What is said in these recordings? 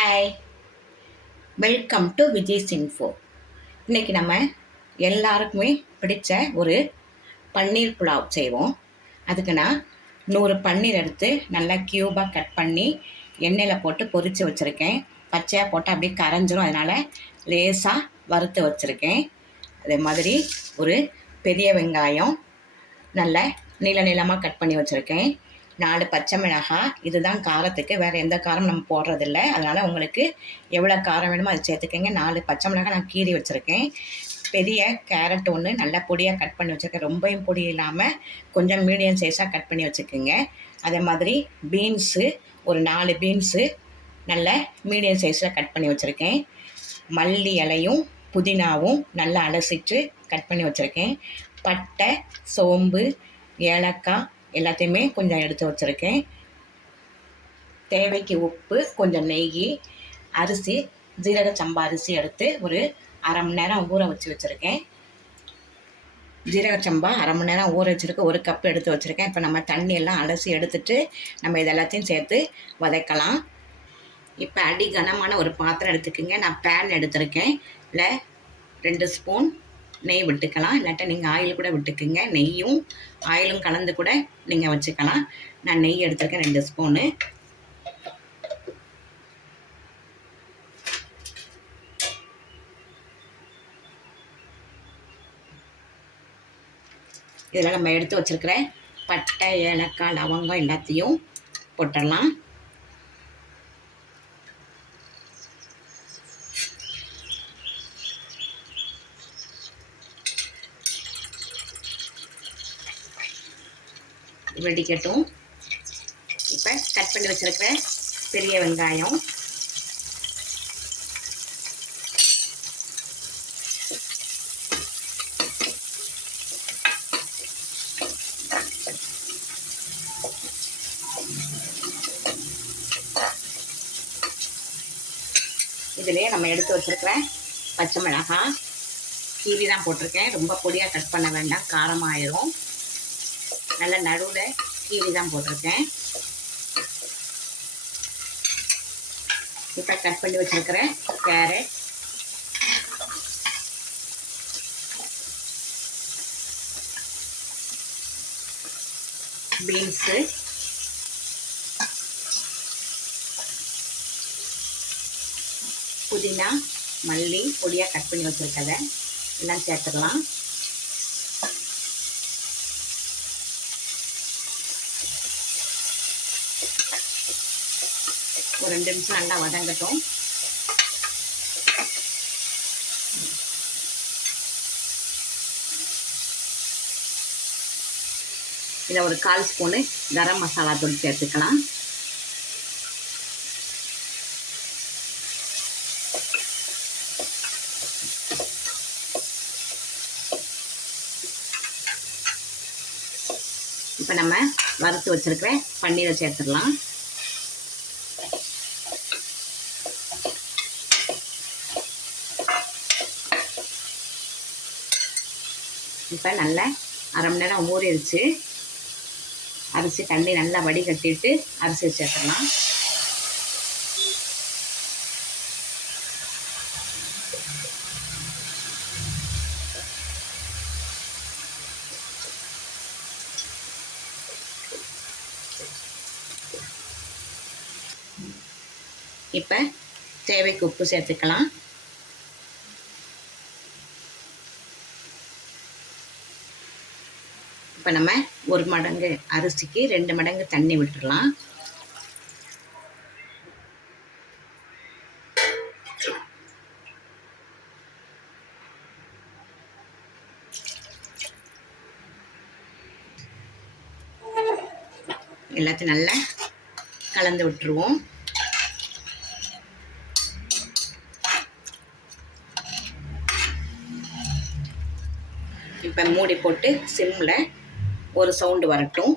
Hi, welcome to Vijay's info. இன்றைக்கி நம்ம எல்லாருக்குமே பிடிச்ச ஒரு பன்னீர் புலாவ் செய்வோம். அதுக்கு நான் 100 பன்னீர் எடுத்து நல்லா க்யூபாக கட் பண்ணி எண்ணெயில் போட்டு பொரித்து வச்சுருக்கேன். பச்சையாக போட்டு அப்படியே கரைஞ்சிரும், அதனால் லேசாக வறுத்து வச்சுருக்கேன். அதே மாதிரி ஒரு பெரிய வெங்காயம் நல்ல நீள நீளமாக கட் பண்ணி வச்சுருக்கேன். 4 பச்சை மிளகாய். இதுதான் காரத்துக்கு, வேறு எந்த காரம் நம்ம போடுறதில்ல. அதனால் உங்களுக்கு எவ்வளோ காரம் வேணுமோ அதை சேர்த்துக்கங்க. 4 பச்சை மிளகாய் நான் கீறி வச்சுருக்கேன். பெரிய கேரட் ஒன்று நல்லா பொடியாக கட் பண்ணி வச்சுருக்கேன். ரொம்பவும் பொடி இல்லாமல் கொஞ்சம் மீடியம் சைஸாக கட் பண்ணி வச்சுக்கோங்க. அதே மாதிரி பீன்ஸு ஒரு 4 பீன்ஸு நல்ல மீடியம் சைஸில் கட் பண்ணி வச்சுருக்கேன். மல்லி இலையும் புதினாவும் நல்லா அலசிட்டு கட் பண்ணி வச்சுருக்கேன். பட்டை, சோம்பு, ஏலக்காய் எல்லாத்தையுமே கொஞ்சம் எடுத்து வச்சுருக்கேன். தேவைக்கு உப்பு, கொஞ்சம் நெய், அரிசி ஜீரக சம்பா அரிசி எடுத்து ஒரு அரை மணி நேரம் ஊற வச்சுருக்கேன். ஜீரக சம்பா அரை மணி நேரம் ஊற வச்சுருக்க 1 கப் எடுத்து வச்சுருக்கேன். இப்போ நம்ம தண்ணியெல்லாம் அலசி எடுத்துட்டு நம்ம இதெல்லாத்தையும் சேர்த்து வதக்கலாம். இப்போ அடி கனமான ஒரு பாத்திரம் எடுத்துக்கோங்க. நான் பேன் எடுத்துருக்கேன். இல்லை 2 ஸ்பூன் நெய் விட்டுக்கலாம், இல்லாட்டா நீங்கள் ஆயில் கூட விட்டுக்குங்க. நெய்யும் ஆயிலும் கலந்து கூட நீங்கள் வச்சுக்கலாம். நான் நெய் எடுத்துருக்கேன் 2 ஸ்பூனு. இதில் நம்ம எடுத்து வச்சுருக்கிற பட்டை, ஏலக்காய், லவங்கம் எல்லாத்தையும் போட்டுடலாம். வெடிக்கட்டும். இப்போ கட் பண்ணி வச்சுருக்கிற பெரிய வெங்காயம், இதிலே நம்ம எடுத்து வச்சுருக்கிற பச்சை மிளகாய் கீரி தான் போட்டிருக்கேன். ரொம்ப பொடியாக கட் பண்ண வேண்டாம், காரமாயிரும். நல்ல நடுவில் கீரி தான் போட்டிருக்கேன். இப்போ கட் பண்ணி வச்சுருக்கிற கேரட், பீன்ஸு, புதினா, மல்லி பொடியாக கட் பண்ணி வச்சுருக்கதை எல்லாம் சேர்த்துக்கலாம். ஒரு 2 நிமிஷம் நல்லா வதங்கட்டும். இதில் ஒரு 1/4 ஸ்பூனு கரம் மசாலா தூள் சேர்த்துக்கலாம். இப்போ நம்ம வறுத்து வச்சுருக்கிற பன்னீரை சேர்த்துடலாம். இப்போ நல்லா அரை மணி நேரம் ஊறிடுச்சு. அரிசி தண்ணி நல்லா வடிகட்டிட்டு அரிசி சேர்த்துடலாம். இப்போ தேவைக்கு உப்பு சேர்த்துக்கலாம். இப்போ நம்ம 1 மடங்கு அரிசிக்கு 2 மடங்கு தண்ணி விட்டுடலாம். எல்லாத்தையும் நல்லா கலந்து விட்டுருவோம். இப்போ மூடி போட்டு சிம்மில் ஒரு சவுண்டு வரட்டும்.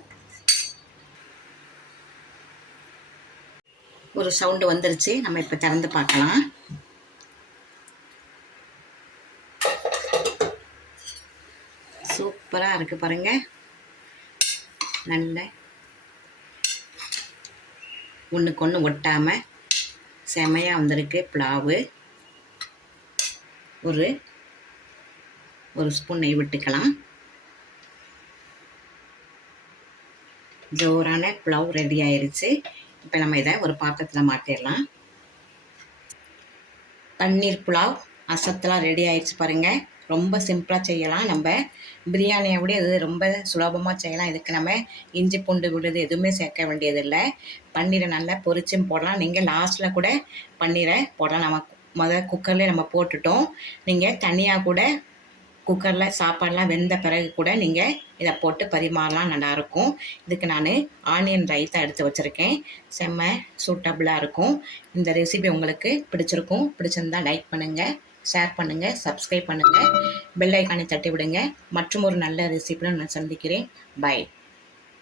ஒரு சவுண்டு வந்துருச்சு. நம்ம இப்போ திறந்து பார்க்கலாம். சூப்பராக இருக்குது பாருங்கள். நல்ல ஒன்றுக்கு ஒன்று ஒட்டாமல் செமையாக வந்திருக்கு புலாவு. ஒரு ஒரு ஸ்பூன் நெய் விட்டுக்கலாம். ஜோரான புலாவ் ரெடி ஆயிடுச்சு. இப்போ நம்ம இதை ஒரு பாத்திரத்தில் மாற்றிடலாம். பன்னீர் புலாவ் அசத்தலாம் ரெடி ஆயிடுச்சு பாருங்கள். ரொம்ப சிம்பிளாக செய்யலாம். நம்ம பிரியாணியை விட இது ரொம்ப சுலபமாக செய்யலாம். இதுக்கு நம்ம இஞ்சி பூண்டு விழுது எதுவுமே சேர்க்க வேண்டியதில்லை. பன்னீரை நல்லா பொரிச்சும் போடலாம். நீங்கள் லாஸ்ட்டில் கூட பன்னீரை போடலாம். நம்ம குக்கர்லேயே நம்ம போட்டுட்டோம். நீங்கள் தனியாக கூட குக்கரில் சாப்பாடெலாம் வெந்த பிறகு கூட நீங்கள் இதை போட்டு பரிமாறலாம், நல்லாயிருக்கும். இதுக்கு நான் ஆனியன் ரைத்தா எடுத்து வச்சுருக்கேன். செம்ம சூட்டபுளாக இருக்கும். இந்த ரெசிபி உங்களுக்கு பிடிச்சிருக்கும். பிடிச்சிருந்தால் லைக் பண்ணுங்கள், ஷேர் பண்ணுங்கள், சப்ஸ்கிரைப் பண்ணுங்கள், பெல் ஐக்கானை தட்டி விடுங்க. மற்றும் ஒரு நல்ல ரெசிபியில் நான் சந்திக்கிறேன். பை.